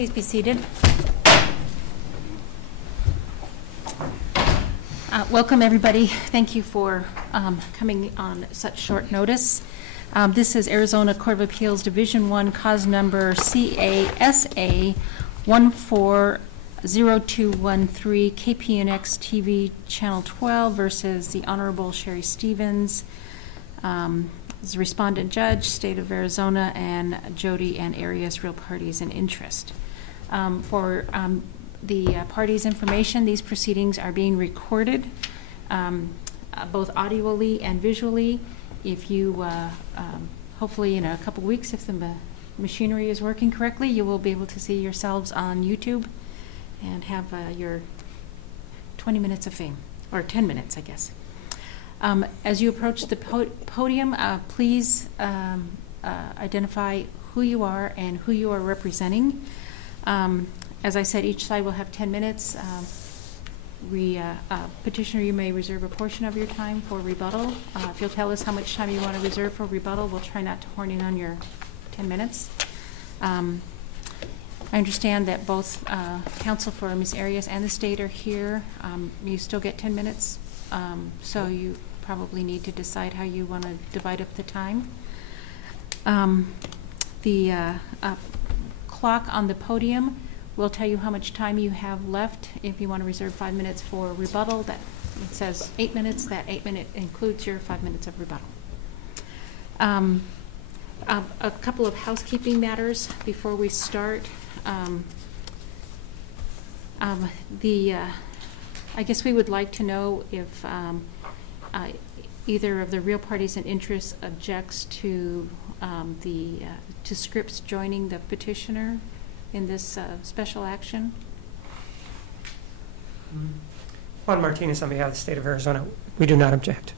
Please be seated. Welcome, everybody. Thank you for coming on such short notice. This is Arizona Court of Appeals Division 1, cause number SA140213, KPNX TV Channel 12 versus the Honorable Sherry Stevens. As a respondent judge, State of Arizona, and Jody and Arias, real parties in interest. For the parties' information, these proceedings are being recorded, both audioly and visually. If you, hopefully in a couple weeks, if the machinery is working correctly, you will be able to see yourselves on YouTube and have your 20 minutes of fame, or 10 minutes, I guess. As you approach the podium, please identify who you are and who you are representing. As I said, each side will have 10 minutes. Petitioner, you may reserve a portion of your time for rebuttal. If you'll tell us how much time you want to reserve for rebuttal, we'll try not to horn in on your 10 minutes. I understand that both counsel for Ms. Arias and the state are here. You still get 10 minutes, so you probably need to decide how you want to divide up the time. The clock on the podium will tell you how much time you have left. If you want to reserve 5 minutes for rebuttal, that it says 8 minutes. That 8 minute includes your 5 minutes of rebuttal. A couple of housekeeping matters before we start. I guess we would like to know if either of the real parties in interest objects to to Scripps joining the petitioner in this special action. Juan Martinez on behalf of the state of Arizona. We do not object.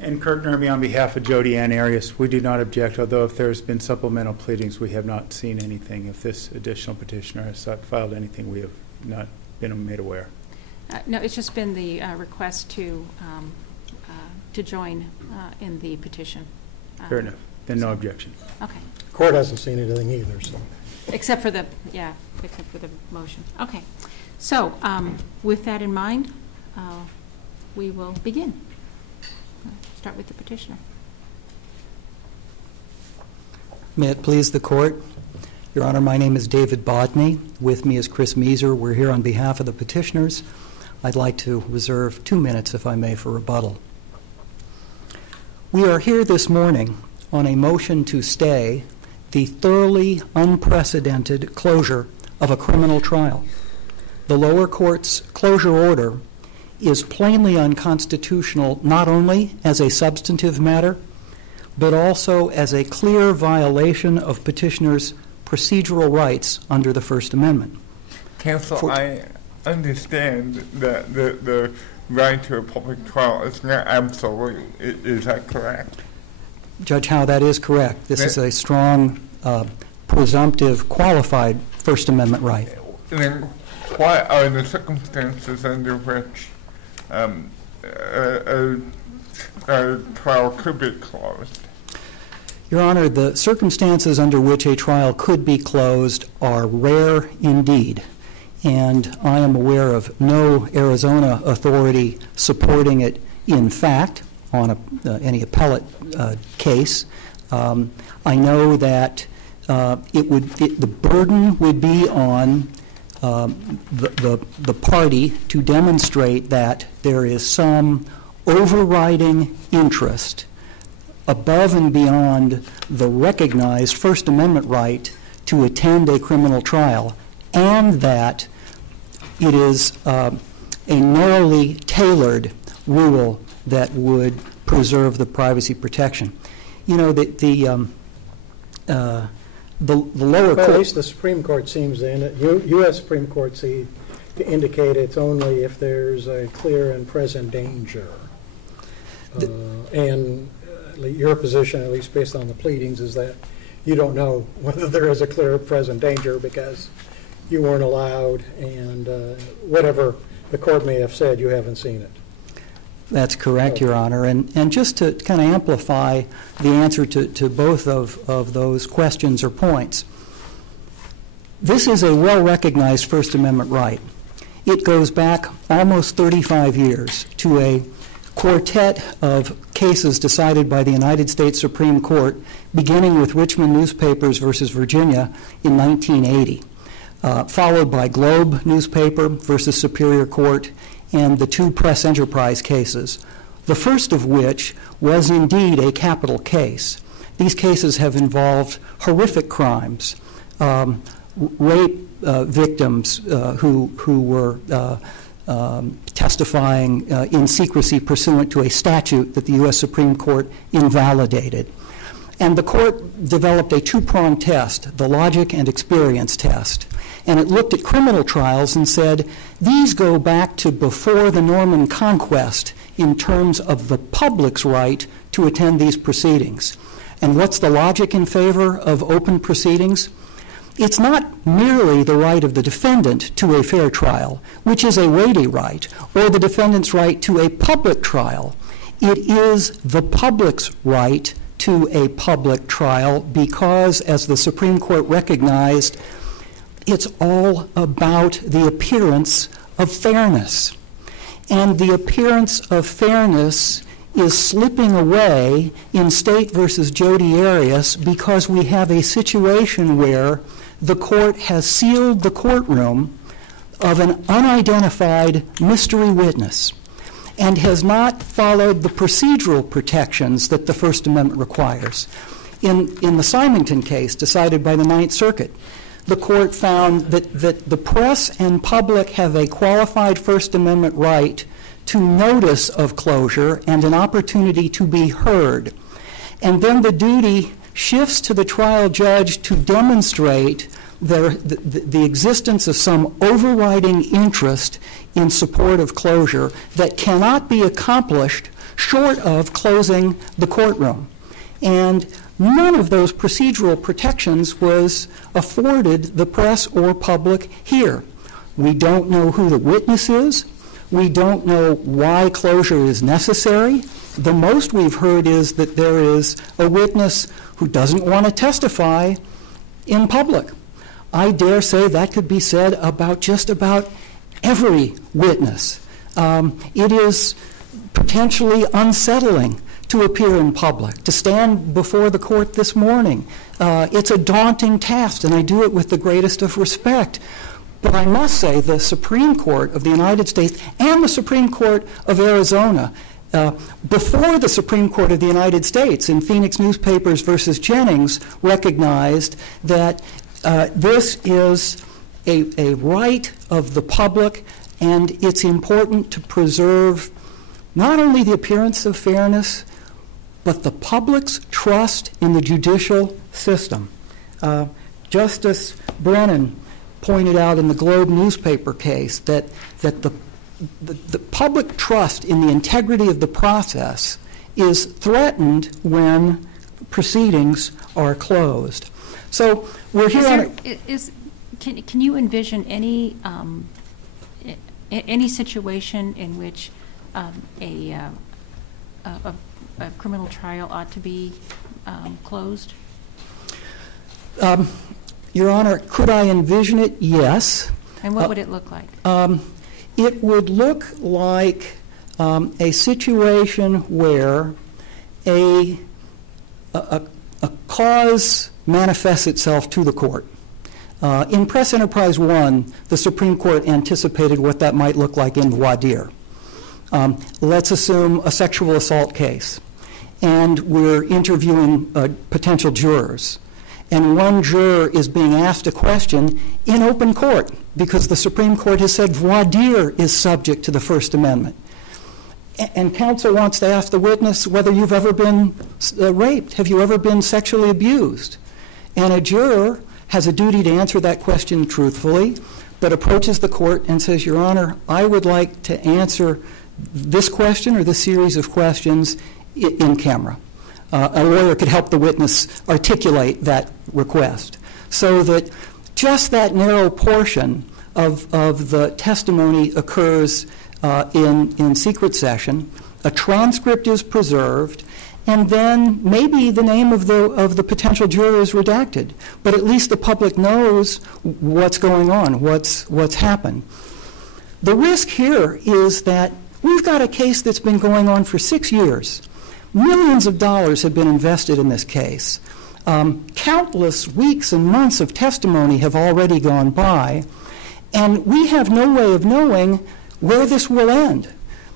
And Kirk Nermy on behalf of Jody and Arias. We do not object, although if there's been supplemental pleadings, we have not seen anything. If this additional petitioner has filed anything, we have not been made aware. No, it's just been the request to join in the petition. Fair enough. Then no objection. Okay. Court hasn't seen anything either, so. Except for the motion. Okay. So with that in mind, we will begin. Start with the petitioner. May it please the court. Your Honor, my name is David Bodney. With me is Chris Meeser. We're here on behalf of the petitioners. I'd like to reserve 2 minutes, if I may, for rebuttal. We are here this morning on a motion to stay the thoroughly unprecedented closure of a criminal trial. The lower court's closure order is plainly unconstitutional not only as a substantive matter, but also as a clear violation of petitioners' procedural rights under the First Amendment. Counsel, I understand that the right to a public trial is not absolute. Is that correct? Judge Howe, that is correct. This is a strong, presumptive, qualified First Amendment right. Then what are the circumstances under which a trial could be closed? Your Honor, the circumstances under which a trial could be closed are rare indeed, and I am aware of no Arizona authority supporting it in fact on any appellate case. I know that the burden would be on the party to demonstrate that there is some overriding interest above and beyond the recognized First Amendment right to attend a criminal trial, and that it is a narrowly tailored rule that would preserve the privacy protection. You know, the lower court. At least the Supreme Court seems to, U.S. Supreme Court seems to indicate it's only if there's a clear and present danger. And your position, at least based on the pleadings, is that you don't know whether there is a clear present danger because you weren't allowed, and whatever the court may have said, you haven't seen it. That's correct, Your Honor. And just to kind of amplify the answer to both of those questions or points, this is a well-recognized First Amendment right. It goes back almost 35 years to a quartet of cases decided by the United States Supreme Court, beginning with Richmond Newspapers versus Virginia in 1980, followed by Globe newspaper versus Superior Court, and the two press enterprise cases, the first of which was indeed a capital case. These cases have involved horrific crimes, rape victims who were testifying in secrecy pursuant to a statute that the U.S. Supreme Court invalidated. And the court developed a two-pronged test, the logic and experience test. And it looked at criminal trials and said, these go back to before the Norman Conquest in terms of the public's right to attend these proceedings. And what's the logic in favor of open proceedings? It's not merely the right of the defendant to a fair trial, which is a weighty right, or the defendant's right to a public trial. It is the public's right to a public trial because, as the Supreme Court recognized, it's all about the appearance of fairness. And the appearance of fairness is slipping away in State versus Jody Arias because we have a situation where the court has sealed the courtroom of an unidentified mystery witness and has not followed the procedural protections that the First Amendment requires. In the Symington case decided by the Ninth Circuit, the court found that the press and public have a qualified First Amendment right to notice of closure and an opportunity to be heard. And then the duty shifts to the trial judge to demonstrate the existence of some overriding interest in support of closure that cannot be accomplished short of closing the courtroom. And none of those procedural protections was afforded the press or public here. We don't know who the witness is. We don't know why closure is necessary. The most we've heard is that there is a witness who doesn't want to testify in public. I dare say that could be said about just about every witness. It is potentially unsettling to appear in public, to stand before the court this morning. It's a daunting task, and I do it with the greatest of respect. But I must say the Supreme Court of the United States and the Supreme Court of Arizona, before the Supreme Court of the United States in Phoenix Newspapers versus Jennings, recognized that this is a right of the public, and it's important to preserve not only the appearance of fairness, but the public's trust in the judicial system. Justice Brennan pointed out in the Globe newspaper case that the public trust in the integrity of the process is threatened when proceedings are closed. So we're here can you envision any situation in which a criminal trial ought to be closed? Your Honor, could I envision it? Yes. And what would it look like? It would look like a situation where a cause manifests itself to the court. In Press Enterprise 1, the Supreme Court anticipated what that might look like in voir dire. Let's assume a sexual assault case, and we're interviewing potential jurors. And one juror is being asked a question in open court because the Supreme Court has said voir dire is subject to the First Amendment. And counsel wants to ask the witness whether you've ever been raped. Have you ever been sexually abused? And a juror has a duty to answer that question truthfully, but approaches the court and says, Your Honor, I would like to answer this question or this series of questions in camera. A lawyer could help the witness articulate that request so that just that narrow portion of the testimony occurs in secret session. a transcript is preserved, and then maybe the name of the potential juror is redacted, but at least the public knows what's going on, what's happened. The risk here is that we've got a case that's been going on for 6 years. Millions of dollars have been invested in this case. Countless weeks and months of testimony have already gone by, and we have no way of knowing where this will end.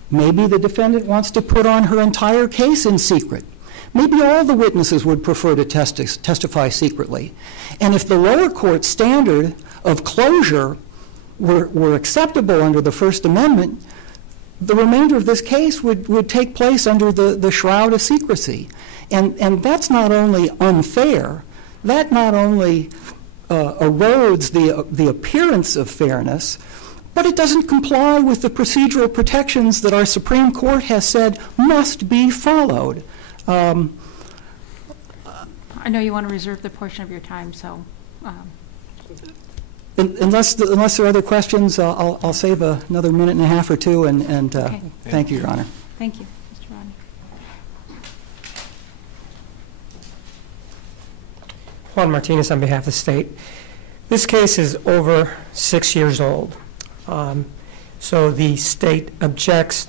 Maybe the defendant wants to put on her entire case in secret. Maybe all the witnesses would prefer to testify secretly. And if the lower court standard of closure were acceptable under the First Amendment, the remainder of this case would take place under the shroud of secrecy. And that's not only unfair, that not only erodes the appearance of fairness, but it doesn't comply with the procedural protections that our Supreme Court has said must be followed. I know you want to reserve the portion of your time, so. Unless there are other questions, I'll save another minute and a half or two, and Okay. Thank you, Your Honor. Thank you, Mr. Rodney. Juan Martinez on behalf of the state. This case is over 6 years old. So the state objects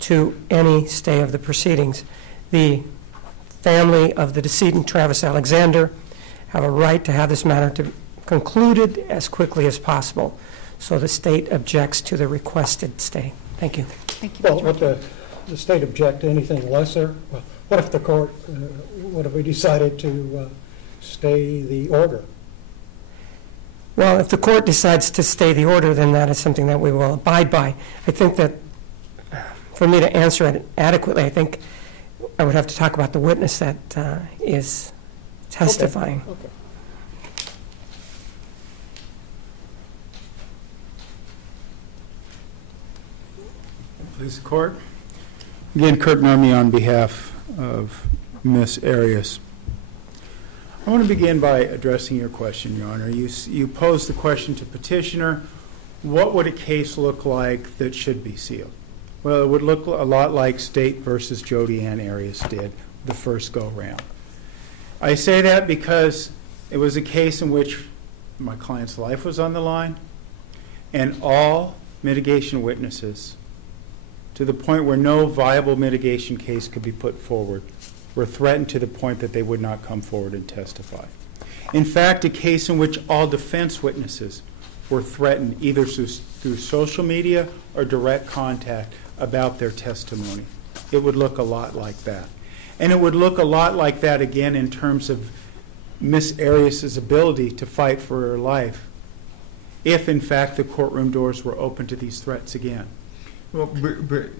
to any stay of the proceedings. The family of the decedent, Travis Alexander, have a right to have this matter concluded as quickly as possible. So the state objects to the requested stay. Thank you. Thank you, Well, Mr. would the state object to anything lesser? Well, what if the court, what if we decided to stay the order? Well, if the court decides to stay the order, then that is something that we will abide by. I think that for me to answer it adequately, I think I would have to talk about the witness that is testifying. Okay. Please, the court. Again, Kirk Nurmi on behalf of Ms. Arias. I want to begin by addressing your question, Your Honor. You posed the question to petitioner, what would a case look like that should be sealed? Well, it would look a lot like State versus Jody Ann Arias did the first go-round. I say that because it was a case in which my client's life was on the line, and all mitigation witnesses, to the point where no viable mitigation case could be put forward, were threatened to the point that they would not come forward and testify. In fact, a case in which all defense witnesses were threatened either through social media or direct contact about their testimony. It would look a lot like that. And it would look a lot like that again in terms of Ms. Arias' ability to fight for her life if, in fact, the courtroom doors were open to these threats again. Well, but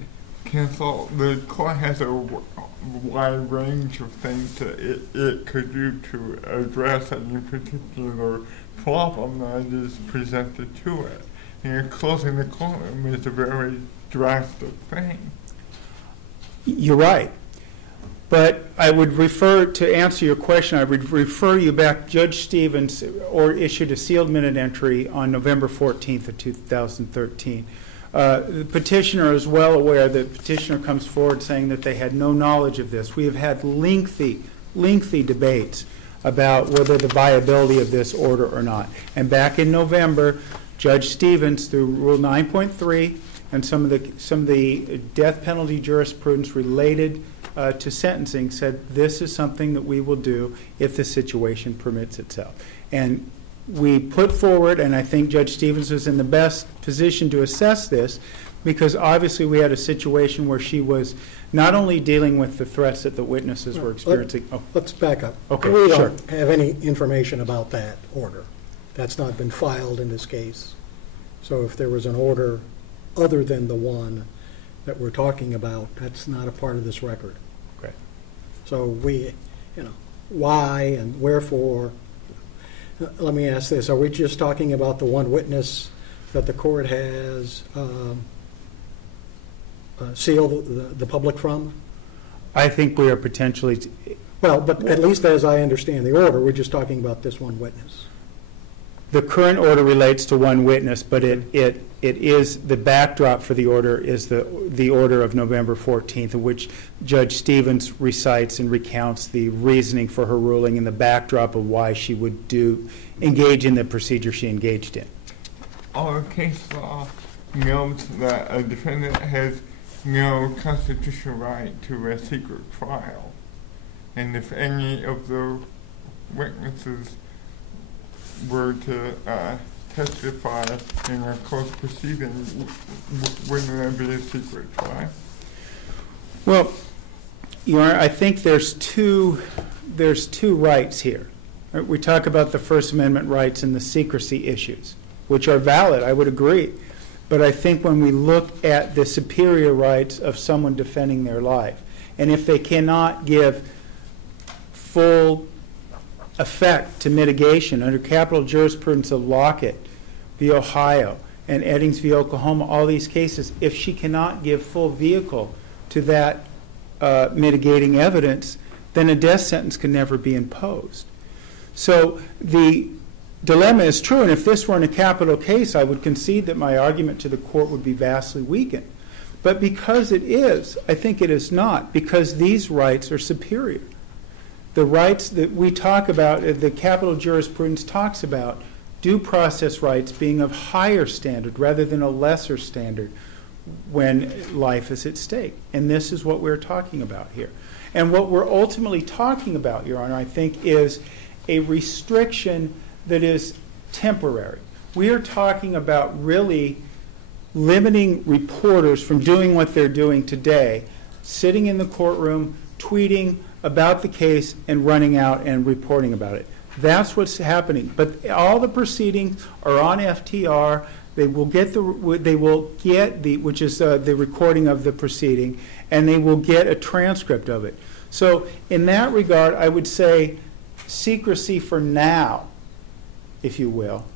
counsel, the court has a wide range of things that it could do to address any particular problem that is presented to it. And closing the courtroom is a very drastic thing. You're right. But I would refer, to answer your question, I would refer you back, Judge Stevens issued a sealed minute entry on November 14th of 2013. The petitioner is well aware that the petitioner comes forward saying that they had no knowledge of this. We have had lengthy debates about whether the viability of this order or not. And back in November, Judge Stevens, through Rule 9.3 and some of the death penalty jurisprudence related to sentencing, said this is something that we will do if the situation permits itself. And we put forward, and I think Judge Stevens was in the best position to assess this, because obviously we had a situation where she was not only dealing with the threats that the witnesses were experiencing. Let's back up. Okay, we sure. don't have any information about that order. That's not been filed in this case. So if there was an order other than the one that we're talking about, that's not a part of this record. Okay. So we, why and wherefore. Let me ask this. Are we just talking about the one witness that the court has sealed the public from? I think we are potentially... Well, but at least as I understand the order, we're just talking about this one witness. The current order relates to one witness, but it is, the backdrop for the order is the order of November 14th, in which Judge Stevens recites and recounts the reasoning for her ruling and the backdrop of why she would engage in the procedure she engaged in. Our case law notes that a defendant has no constitutional right to a secret trial, and if any of the witnesses were to testify in a closed proceeding, wouldn't there be a secret trial? Well, Your Honor, I think there's two rights here. We talk about the First Amendment rights and the secrecy issues, which are valid, I would agree. But I think when we look at the superior rights of someone defending their life, and if they cannot give full effect to mitigation under capital jurisprudence of Lockett v. Ohio and Eddings v. Oklahoma, all these cases, if she cannot give full vehicle to that mitigating evidence, then a death sentence can never be imposed. So the dilemma is true, and if this were in a capital case, I would concede that my argument to the court would be vastly weakened. But because it is, I think it is not, because these rights are superior. The rights that we talk about, the capital jurisprudence talks about, due process rights being of higher standard rather than a lesser standard when life is at stake. And this is what we're talking about here. And what we're ultimately talking about, Your Honor, I think is a restriction that is temporary. We are talking about really limiting reporters from doing what they're doing today, sitting in the courtroom, tweeting about the case, and running out and reporting about it. That's what's happening. But all the proceedings are on FTR. They will get the which is the recording of the proceeding, and they will get a transcript of it. So in that regard, I would say secrecy for now, if you will,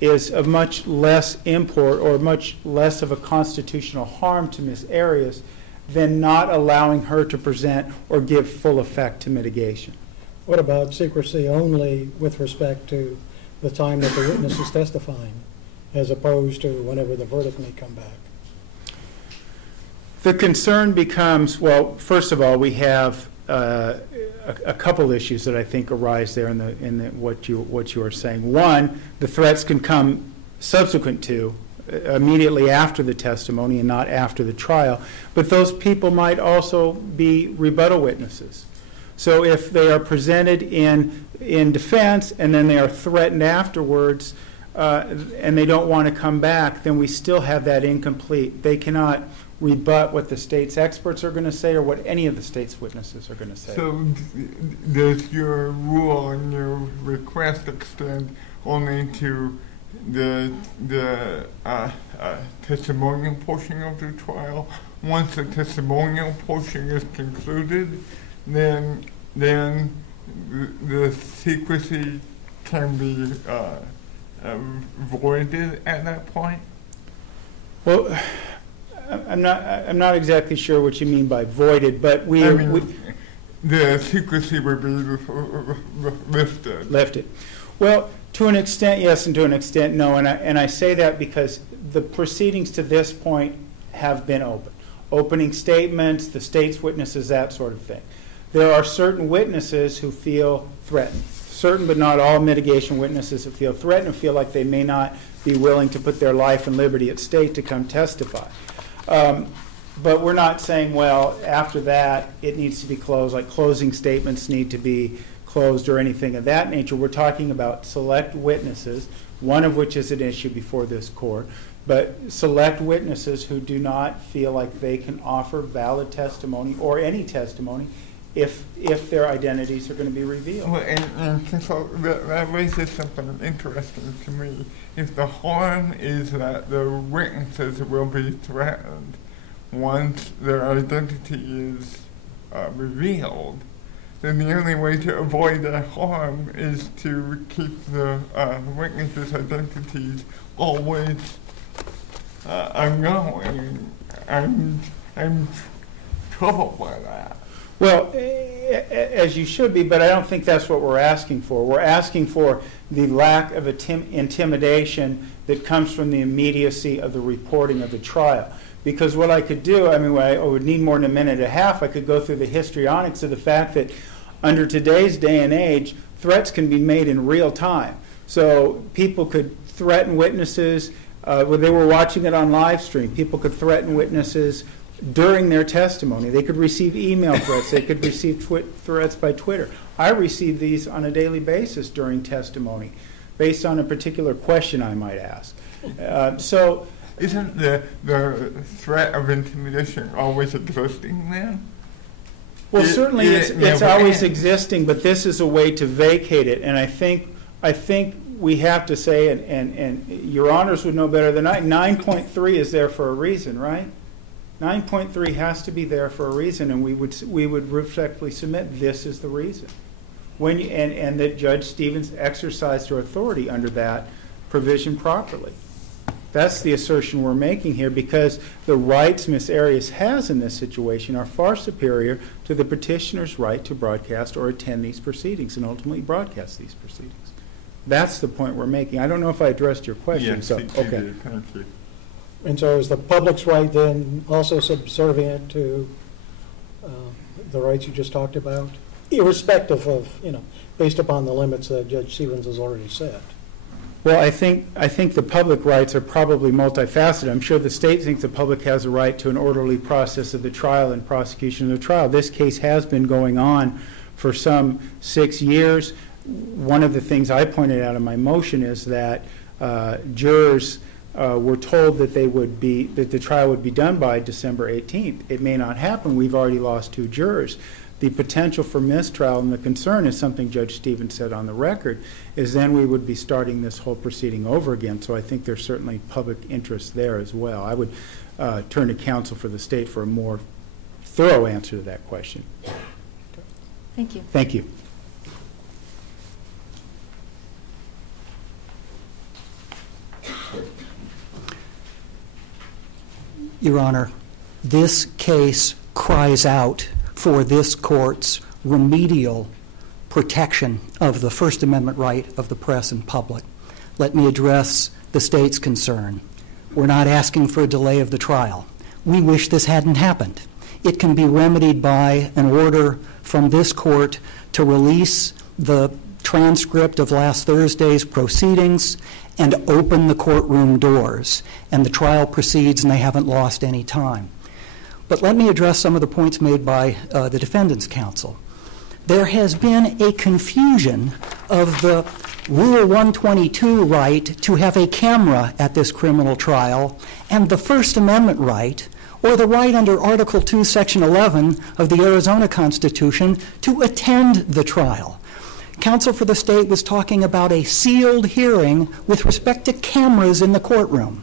is of much less import or much less of a constitutional harm to Ms. Arias than not allowing her to present or give full effect to mitigation. What about secrecy only with respect to the time that the witness is testifying, as opposed to whenever the verdict may come back? The concern becomes, well, first of all, we have a couple issues that I think arise there in what you are saying. One, the threats can come subsequent to, immediately after the testimony and not after the trial, but those people might also be rebuttal witnesses. So if they are presented in defense and then they are threatened afterwards and they don't want to come back, then we still have that incomplete. They cannot rebut what the state's experts are going to say or what any of the state's witnesses are going to say. So does your rule and your request extend only to the testimonial portion of the trial? Once the testimonial portion is concluded, then the secrecy can be voided at that point? Well, I'm not exactly sure what you mean by voided, but the secrecy would be lifted. Lifted. Well, to an extent, yes, and to an extent, no. And I say that because the proceedings to this point have been open. Opening statements, the state's witnesses, that sort of thing. There are certain witnesses who feel threatened. Certain but not all mitigation witnesses who feel threatened and feel like they may not be willing to put their life and liberty at stake to come testify. But we're not saying, well, after that, it needs to be closed, like closing statements need to be closed or anything of that nature. We're talking about select witnesses, one of which is an issue before this court, but select witnesses who do not feel like they can offer valid testimony or any testimony if their identities are going to be revealed. Well, and so that raises something interesting to me. If the harm is that the witnesses will be threatened once their identity is revealed, then the only way to avoid that harm is to keep the witnesses' identities always unknown. I'm troubled by that. Well, as you should be, but I don't think that's what we're asking for. We're asking for the lack of intimidation that comes from the immediacy of the reporting of the trial. Because what I could do, I mean, I would need more than a minute and a half. I could go through the histrionics of the fact that under today's day and age, threats can be made in real time. So people could threaten witnesses when they were watching it on live stream. People could threaten witnesses during their testimony. They could receive email threats. They could receive threats by Twitter. I receive these on a daily basis during testimony based on a particular question I might ask. So isn't the threat of intimidation always existing then? Well, certainly it's always existing, but this is a way to vacate it. And I think we have to say, and your honors would know better than I, 9.3 is there for a reason, right? 9.3 has to be there for a reason, and we would respectfully submit this is the reason. And that Judge Stevens exercised her authority under that provision properly. That's the assertion we're making here, because the rights Ms. Arias has in this situation are far superior to the petitioner's right to broadcast or attend these proceedings and ultimately broadcast these proceedings. That's the point we're making. I don't know if I addressed your question. Yes, so, okay. Thank you. And so is the public's right then also subservient to the rights you just talked about, irrespective of, based upon the limits that Judge Stevens has already set? Well, I think the public rights are probably multifaceted. I'm sure the state thinks the public has a right to an orderly process of the trial and prosecution of the trial. This case has been going on for some 6 years. One of the things I pointed out in my motion is that jurors were told that that the trial would be done by December 18th. It may not happen. We've already lost 2 jurors. The potential for mistrial and the concern is something Judge Stevens said on the record, is then we would be starting this whole proceeding over again. So I think there's certainly public interest there as well. I would turn to counsel for the state for a more thorough answer to that question. Thank you. Thank you. Your Honor, this case cries out for this court's remedial protection of the First Amendment right of the press and public. Let me address the state's concern. We're not asking for a delay of the trial. We wish this hadn't happened. It can be remedied by an order from this court to release the transcript of last Thursday's proceedings and open the courtroom doors, and the trial proceeds and they haven't lost any time. But let me address some of the points made by the defendant's counsel. There has been a confusion of the Rule 122 right to have a camera at this criminal trial and the First Amendment right, or the right under Article 2, Section 11 of the Arizona Constitution to attend the trial. Counsel for the state was talking about a sealed hearing with respect to cameras in the courtroom.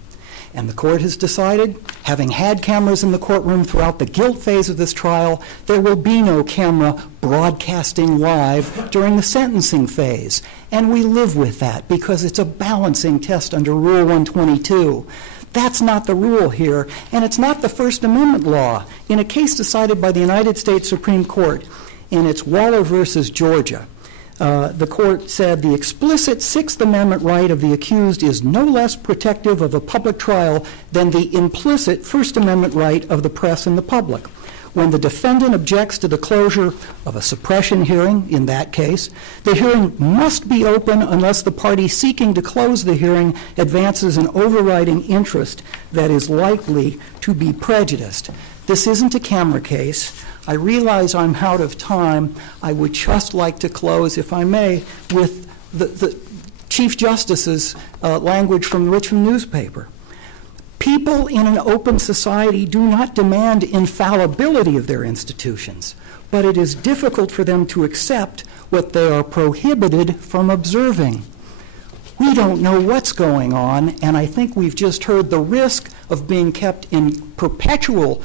And the court has decided, having had cameras in the courtroom throughout the guilt phase of this trial, there will be no camera broadcasting live during the sentencing phase. And we live with that because it's a balancing test under Rule 122. That's not the rule here, and it's not the First Amendment law. In a case decided by the United States Supreme Court in its Waller versus Georgia, the court said the explicit Sixth Amendment right of the accused is no less protective of a public trial than the implicit First Amendment right of the press and the public. When the defendant objects to the closure of a suppression hearing, in that case, the hearing must be open unless the party seeking to close the hearing advances an overriding interest that is likely to be prejudiced. This isn't a camera case. I realize I'm out of time. I would just like to close, if I may, with the Chief Justice's language from the Richmond newspaper. People in an open society do not demand infallibility of their institutions, but it is difficult for them to accept what they are prohibited from observing. We don't know what's going on, and I think we've just heard the risk of being kept in perpetual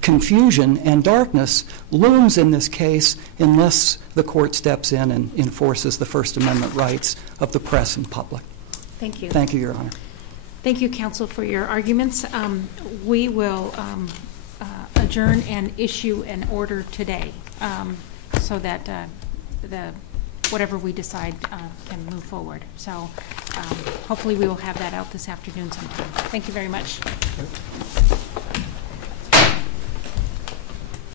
confusion and darkness looms in this case unless the court steps in and enforces the First Amendment rights of the press and public. Thank you. Thank you, Your Honor. Thank you, counsel, for your arguments. We will adjourn and issue an order today, so that whatever we decide can move forward. So hopefully we will have that out this afternoon sometime. Thank you very much.